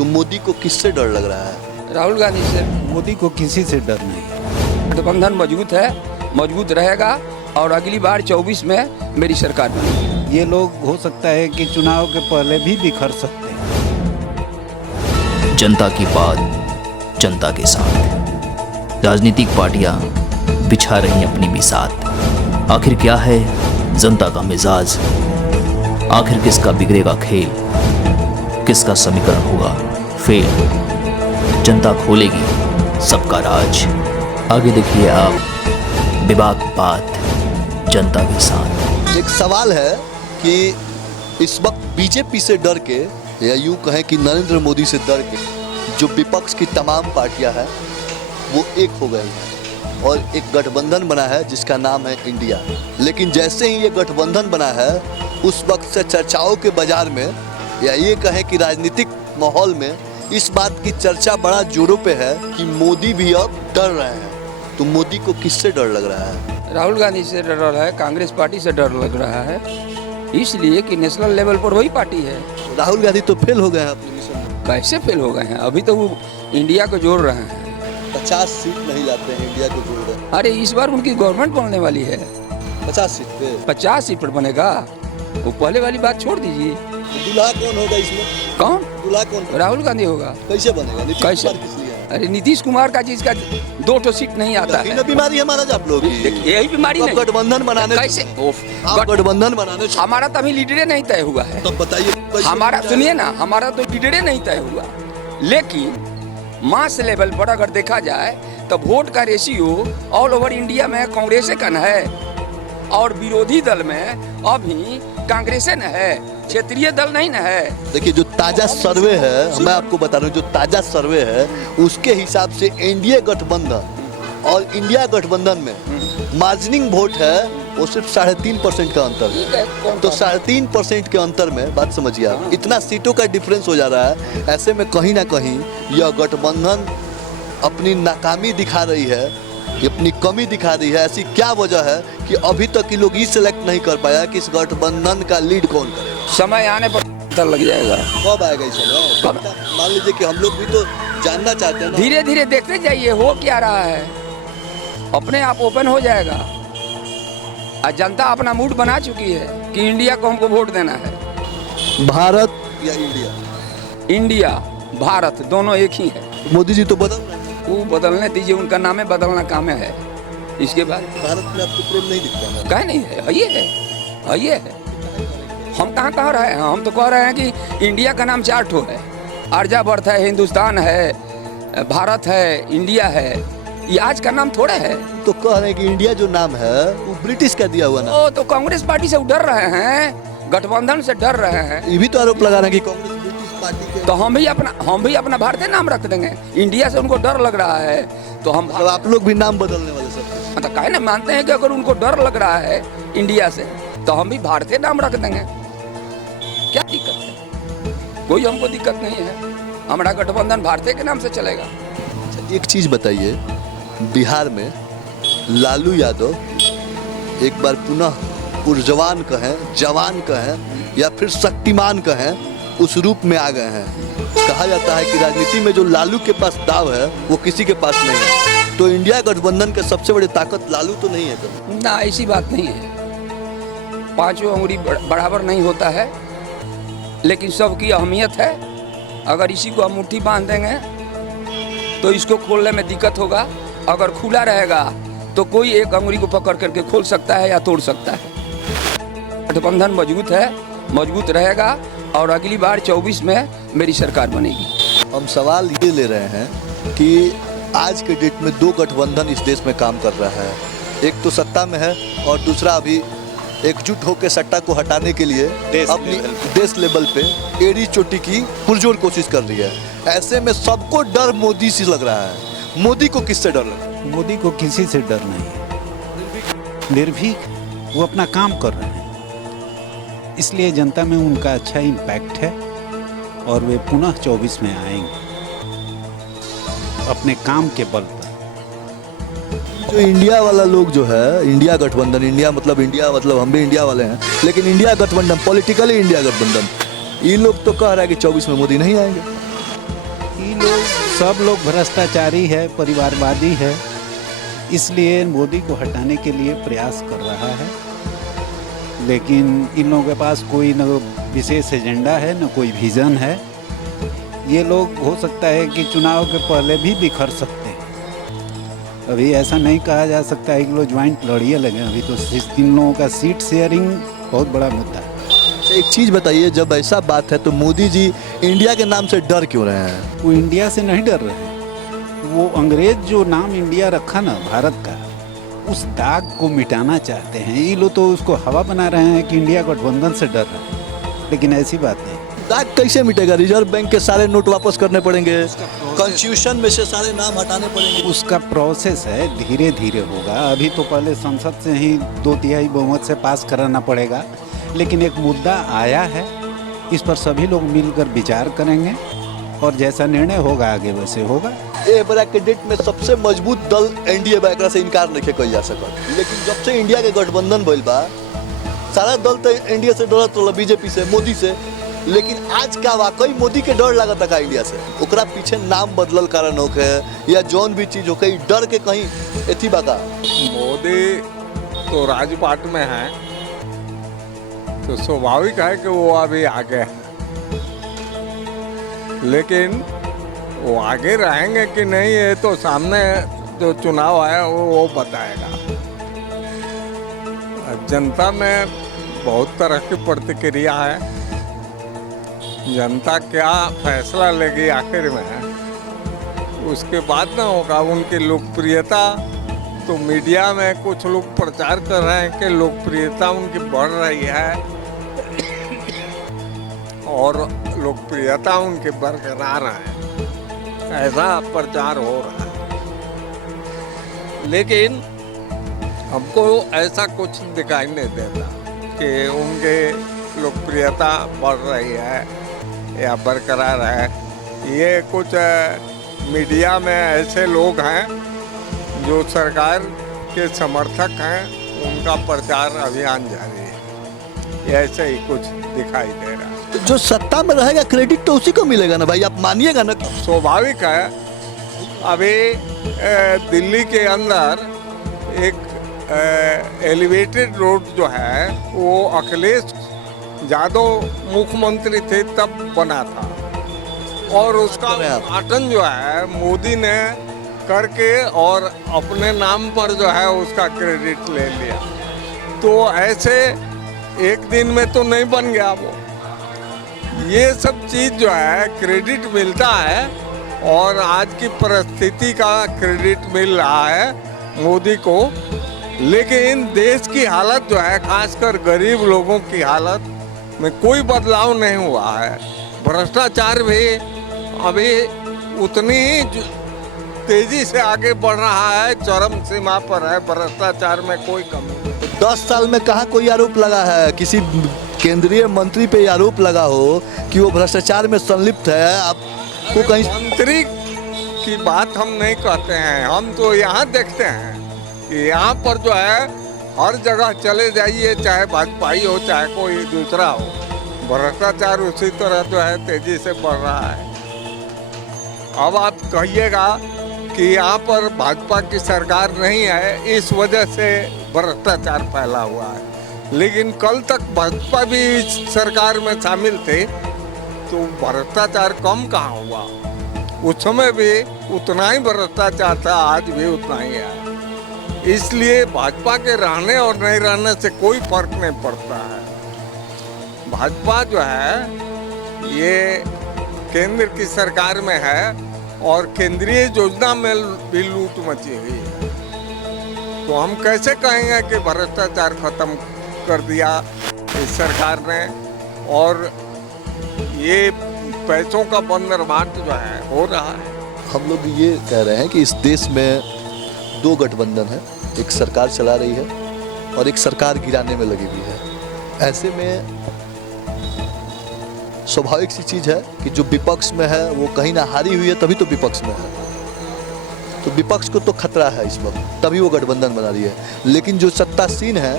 तो मोदी को किससे डर लग रहा है? राहुल गांधी से। मोदी को किसी से डर नहीं। गठबंधन मजबूत है, मजबूत रहेगा और अगली बार 24 में मेरी सरकार बनेगी। ये लोग हो सकता है कि चुनाव के पहले भी बिखर सकते हैं। जनता की बात जनता के साथ, राजनीतिक पार्टियां बिछा रही अपनी बिसात। आखिर क्या है जनता का मिजाज? आखिर किसका बिगड़ेगा खेल? किसका समीकरण होगा फेल? जनता खोलेगी सबका राज। आगे देखिए आप विभाग बात जनता के साथ। एक सवाल है कि इस वक्त बीजेपी से डर के, या यूं कहें कि नरेंद्र मोदी से डर के, जो विपक्ष की तमाम पार्टियां हैं वो एक हो गई हैं और एक गठबंधन बना है जिसका नाम है इंडिया। लेकिन जैसे ही ये गठबंधन बना है उस वक्त से चर्चाओं के बाजार में, या ये कहें कि राजनीतिक माहौल में इस बात की चर्चा बड़ा जोरों पे है कि मोदी भी अब डर रहे हैं। तो मोदी को किससे डर लग रहा है? राहुल गांधी से डर रहा है, कांग्रेस पार्टी से डर लग रहा है, इसलिए कि नेशनल लेवल पर वही पार्टी है। राहुल गांधी तो फेल हो गए हैं अपने मिशन में। कैसे फेल हो गए हैं? अभी तो वो इंडिया को जोड़ रहे हैं। 50 सीट नहीं लाते हैं, इंडिया को जोड़ रहे हैं। अरे इस बार उनकी गवर्नमेंट बनने वाली है। 50 सीट पे 50 सीट पर बनेगा। वो पहले वाली बात छोड़ दीजिए। दूल्हा कौन होगा इसमें? कौन दूल्हा कौन होगा? राहुल गांधी होगा। कैसे बनेगा? नीतीश कैसे? कुमार किस लिए है? अरे नीतीश कुमार का जिसका 2 सीट नहीं आता लेकिन है। बीमारी है महाराज आप लोग की। देखिए, यही बीमारी अब नहीं। गठबंधन बनाने कैसे? आप गठबंधन बनाने हमारा तो अभी लीडरे नहीं तय हुआ है। तब बताइए कैसे हमारा बनता है? सुनिए ना, हमारा तो लीडरे नहीं तय हुआ। लेकिन मास लेवल पर अगर देखा जाए तो वोट का रेशियो ऑल ओवर इंडिया में कांग्रेस का न है और विरोधी दल में अभी कांग्रेस न है, क्षेत्रीय दल नहीं न है। देखिए जो ताजा सर्वे है, मैं आपको बता रहा हूँ, जो ताजा सर्वे है उसके हिसाब से एनडीए गठबंधन और इंडिया गठबंधन में मार्जिनिंग वोट है वो सिर्फ 3.5% का अंतर है। तो 3.5% के अंतर में बात समझिए आप, इतना सीटों का डिफरेंस हो जा रहा है। ऐसे में कहीं ना कहीं यह गठबंधन अपनी नाकामी दिखा रही है, अपनी कमी दिखा रही है। ऐसी क्या वजह है कि अभी तक ये लोग ये सिलेक्ट नहीं कर पाया कि इस गठबंधन का लीड कौन करेगा? समय आने पर पता लग जाएगा। कब आएगा इस समय? मान लीजिए कि हम लोग भी तो जानना चाहते हैं ना। धीरे धीरे देखते जाइए हो क्या रहा है, अपने आप ओपन हो जाएगा। आज जनता अपना मूड बना चुकी है कि इंडिया को हमको वोट देना है। भारत या इंडिया? इंडिया भारत दोनों एक ही है। मोदी जी तो बदल रहे हैं। वो बदलने दीजिए, उनका नाम है बदलना काम है। इसके बाद भारत में आपको प्रेम नहीं दिखता है? कहीं नहीं है, ये है, ये है। हम कहाँ कह रहे हैं? हम तो कह रहे हैं कि इंडिया का नाम 4 ठो है। आर्यावर्त है, हिंदुस्तान है, भारत है, इंडिया है। ये आज का नाम थोड़ा है। तो कह रहे हैं कि इंडिया जो नाम है वो ब्रिटिश का दिया हुआ नाम। ओ तो कांग्रेस पार्टी से डर रहे हैं, गठबंधन से डर रहे हैं। ये भी तो आरोप लगा रहे हैं कि कांग्रेस ब्रिटिश पार्टी के। तो हम भी अपना भारतीय नाम रख देंगे। इंडिया से उनको डर लग रहा है तो हम मतलब आप लोग भी नाम बदलने वाले सब? मतलब काहे ना मानते हैं कि अगर उनको डर लग रहा है इंडिया से तो हम भी भारतीय नाम रख देंगे। क्या दिक्कत है? कोई हमको दिक्कत नहीं है। हमारा गठबंधन भारतीय के नाम से चलेगा। एक चीज बताइए, बिहार में लालू यादव एक बार पुनः ऊर्जवान कहें, जवान कहें या फिर शक्तिमान कहें, उस रूप में आ गए हैं। कहा जाता है कि राजनीति में जो लालू के पास दाव है वो किसी के पास नहीं है। तो इंडिया गठबंधन के सबसे बड़ी ताकत लालू तो नहीं है कभी? ना, ऐसी बात नहीं है। 5 उंगली बराबर नहीं होता है, लेकिन सबकी अहमियत है। अगर इसी को हम मुट्ठी बांध देंगे तो इसको खोलने में दिक्कत होगा। अगर खुला रहेगा तो कोई एक अंगुली को पकड़ करके खोल सकता है या तोड़ सकता है। गठबंधन मजबूत है, मजबूत रहेगा और अगली बार 24 में मेरी सरकार बनेगी। हम सवाल ये ले रहे हैं कि आज के डेट में 2 गठबंधन इस देश में काम कर रहा है। एक तो सत्ता में है और दूसरा अभी एकजुट होकर सट्टा को हटाने के लिए अपनी देश लेवल पे एड़ी चोटी की पुरजोर कोशिश कर रही है। ऐसे में सबको डर मोदी से लग रहा है। मोदी को किससे डर लग रहा है? मोदी को किसी से डर नहीं है। निर्भीक वो अपना काम कर रहे हैं, इसलिए जनता में उनका अच्छा इम्पैक्ट है और वे पुनः 24 में आएंगे अपने काम के बल पर। जो इंडिया वाला लोग जो है, इंडिया गठबंधन, इंडिया मतलब हम भी इंडिया वाले हैं, लेकिन इंडिया गठबंधन, पॉलिटिकली इंडिया गठबंधन, ये लोग तो कह रहा है कि 24 में मोदी नहीं आएंगे। ये लोग सब लोग भ्रष्टाचारी है, परिवारवादी है, इसलिए मोदी को हटाने के लिए प्रयास कर रहा है। लेकिन इन लोगों के पास कोई न विशेष एजेंडा है, न कोई विज़न है। ये लोग हो सकता है कि चुनाव के पहले भी बिखर सकते हैं। अभी ऐसा नहीं कहा जा सकता है कि लोग ज्वाइंट लड़िए लगे। अभी तो इन लोगों का सीट शेयरिंग बहुत बड़ा मुद्दा है। एक चीज़ बताइए, जब ऐसा बात है तो मोदी जी इंडिया के नाम से डर क्यों रहे हैं? वो इंडिया से नहीं डर रहे हैं। वो अंग्रेज जो नाम इंडिया रखा ना भारत का, उस दाग को मिटाना चाहते हैं। ये लोग तो उसको हवा बना रहे हैं कि इंडिया गठबंधन से डर रहे हैं, लेकिन ऐसी बात नहीं। दाग कैसे मिटेगा? रिजर्व बैंक के सारे नोट वापस करने पड़ेंगे, कॉन्स्टिट्यूशन में से सारे नाम हटाने पड़ेंगे। उसका प्रोसेस है, धीरे धीरे होगा। अभी तो पहले संसद से ही 2/3 बहुमत से पास कराना पड़ेगा। लेकिन एक मुद्दा आया है, इस पर सभी लोग मिलकर विचार करेंगे और जैसा निर्णय होगा आगे वैसे होगा। ये बड़ा कैंडिडेट में सबसे मजबूत दल एनडीए बा, एकरा से इनकार नहीं किया जा सकता। लेकिन जब से इंडिया के गठबंधन भइल बा, सारा दल तो एनडीए से डरत रहा, बीजेपी से, मोदी से। लेकिन आज का वाकई मोदी के डर लगता का इंडिया से? ओकरा पीछे नाम बदलल कारण होके या जौन भी चीज होके, डर के कहीं एथी बाका? मोदी तो राजपाट में है, तो स्वाभाविक है कि वो अभी आगे है। लेकिन वो आगे रहेंगे कि नहीं, ये तो सामने जो चुनाव है वो बताएगा। जनता में बहुत तरह की प्रतिक्रिया है। जनता क्या फैसला लेगी आखिर में, उसके बाद ना होगा। उनकी लोकप्रियता तो मीडिया में कुछ लोग प्रचार कर रहे हैं कि लोकप्रियता उनकी बढ़ रही है और लोकप्रियता उनकी बरकरार है, ऐसा प्रचार हो रहा है। लेकिन हमको ऐसा कुछ दिखाई नहीं देता कि उनके लोकप्रियता बढ़ रही है या बरकरार है। ये कुछ मीडिया में ऐसे लोग हैं जो सरकार के समर्थक हैं, उनका प्रचार अभियान जारी है। ये ऐसे ही कुछ दिखाई दे रहा है। तो जो सत्ता में रहेगा क्रेडिट तो उसी को मिलेगा ना भाई, आप मानिएगा ना? स्वाभाविक है। अभी दिल्ली के अंदर एक एलिवेटेड रोड जो है वो अखिलेश यादव मुख्यमंत्री थे तब बना था, और उसका उद्घाटन जो है मोदी ने करके और अपने नाम पर जो है उसका क्रेडिट ले लिया। तो ऐसे एक दिन में तो नहीं बन गया वो। ये सब चीज़ जो है क्रेडिट मिलता है, और आज की परिस्थिति का क्रेडिट मिल रहा है मोदी को। लेकिन देश की हालत जो है, खासकर गरीब लोगों की हालत में कोई बदलाव नहीं हुआ है। भ्रष्टाचार भी अभी उतनी ही तेजी से आगे बढ़ रहा है, चरम सीमा पर है। भ्रष्टाचार में कोई कमी नहीं। 10 साल में कहाँ कोई आरोप लगा है? किसी केंद्रीय मंत्री पे आरोप लगा हो कि वो भ्रष्टाचार में संलिप्त है? आपको कहीं मंत्री की बात हम नहीं कहते हैं, हम तो यहाँ देखते हैं कि यहाँ पर जो है हर जगह चले जाइए, चाहे भाजपाई हो चाहे कोई दूसरा हो, भ्रष्टाचार उसी तरह जो है तेजी से बढ़ रहा है। अब आप कहिएगा कि यहाँ पर भाजपा की सरकार नहीं है, इस वजह से भ्रष्टाचार फैला हुआ है। लेकिन कल तक भाजपा भी इस सरकार में शामिल थे, तो भ्रष्टाचार कम कहाँ हुआ? उस समय भी उतना ही भ्रष्टाचार था, आज भी उतना ही है। इसलिए भाजपा के रहने और नहीं रहने से कोई फर्क नहीं पड़ता है। भाजपा जो है ये केंद्र की सरकार में है और केंद्रीय योजना में भी लूट मची हुई है। तो हम कैसे कहेंगे कि भ्रष्टाचार खत्म कर दिया इस सरकार ने, और ये पैसों का बंदरबाट जो है हो रहा है। हम लोग ये कह रहे हैं कि इस देश में 2 गठबंधन है, एक सरकार चला रही है और एक सरकार गिराने में लगी हुई है। ऐसे में स्वाभाविक सी चीज़ है कि जो विपक्ष में है वो कहीं ना हारी हुई है, तभी तो विपक्ष में है। तो विपक्ष को तो खतरा है इस वक्त, तभी वो गठबंधन बना रही है। लेकिन जो सत्तासीन है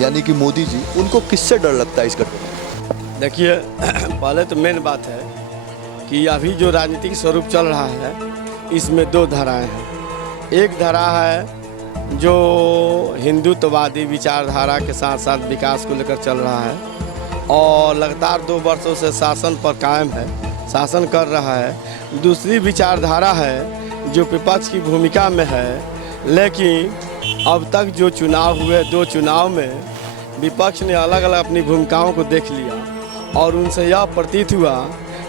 यानी कि मोदी जी, उनको किससे डर लगता है इस गठबंधन? देखिए, पहले तो मेन बात है कि अभी जो राजनीतिक स्वरूप चल रहा है इसमें दो धाराएं हैं। एक धारा है जो हिंदुत्ववादी विचारधारा के साथ साथ विकास को लेकर चल रहा है और लगातार 2 वर्षों से शासन पर कायम है, शासन कर रहा है। दूसरी विचारधारा है जो विपक्ष की भूमिका में है, लेकिन अब तक जो चुनाव हुए 2 चुनाव में विपक्ष ने अलग अलग अपनी भूमिकाओं को देख लिया और उनसे यह प्रतीत हुआ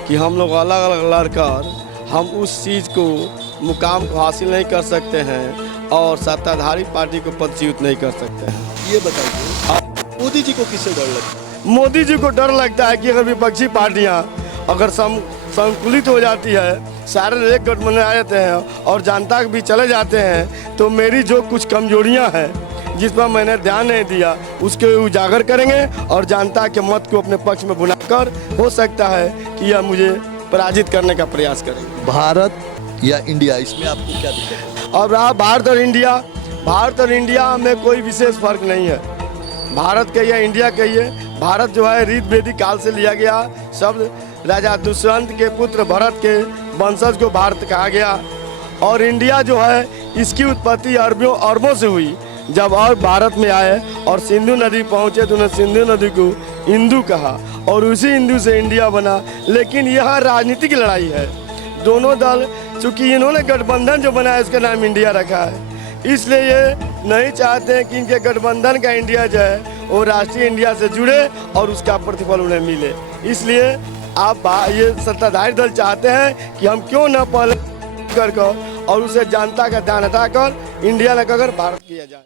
कि हम लोग अलग अलग लड़कर हम उस चीज़ को मुकाम को हासिल नहीं कर सकते हैं और सत्ताधारी पार्टी को पदच्युत नहीं कर सकते हैं। ये बताइए मोदी जी को किससे डर लगता है? मोदी जी को डर लगता है कि अगर विपक्षी पार्टियां अगर संकुलित हो जाती है, सारे एक गठबंधन आ जाते हैं और जनता भी चले जाते हैं, तो मेरी जो कुछ कमजोरियां हैं जिस पर मैंने ध्यान नहीं दिया उसके उजागर करेंगे और जनता के मत को अपने पक्ष में बुलाकर हो सकता है कि यह मुझे पराजित करने का प्रयास करेंगे। भारत या इंडिया, इसमें आपको क्या दिक्कत है? और रहा भारत और इंडिया में कोई विशेष फर्क नहीं है। भारत कहिए इंडिया कहिए, भारत जो है ऋग वैदिक काल से लिया गया शब्द, राजा दुष्यंत के पुत्र भरत के वंशज को भारत कहा गया। और इंडिया जो है इसकी उत्पत्ति अरबों से हुई। जब और भारत में आए और सिंधु नदी पहुँचे तो उन्होंने सिंधु नदी को हिंदू कहा और उसी हिंदू से इंडिया बना। लेकिन यह राजनीतिक लड़ाई है, दोनों दल, चूँकि इन्होंने गठबंधन जो बनाया इसका नाम इंडिया रखा है, इसलिए ये नहीं चाहते हैं कि इनके गठबंधन का इंडिया जो है वो राष्ट्रीय इंडिया से जुड़े और उसका प्रतिफल उन्हें मिले। इसलिए आप ये सत्ताधारी दल चाहते हैं कि हम क्यों न पहले कर और उसे जनता का ध्यान हटाकर इंडिया न कहकर भारत किया जाए।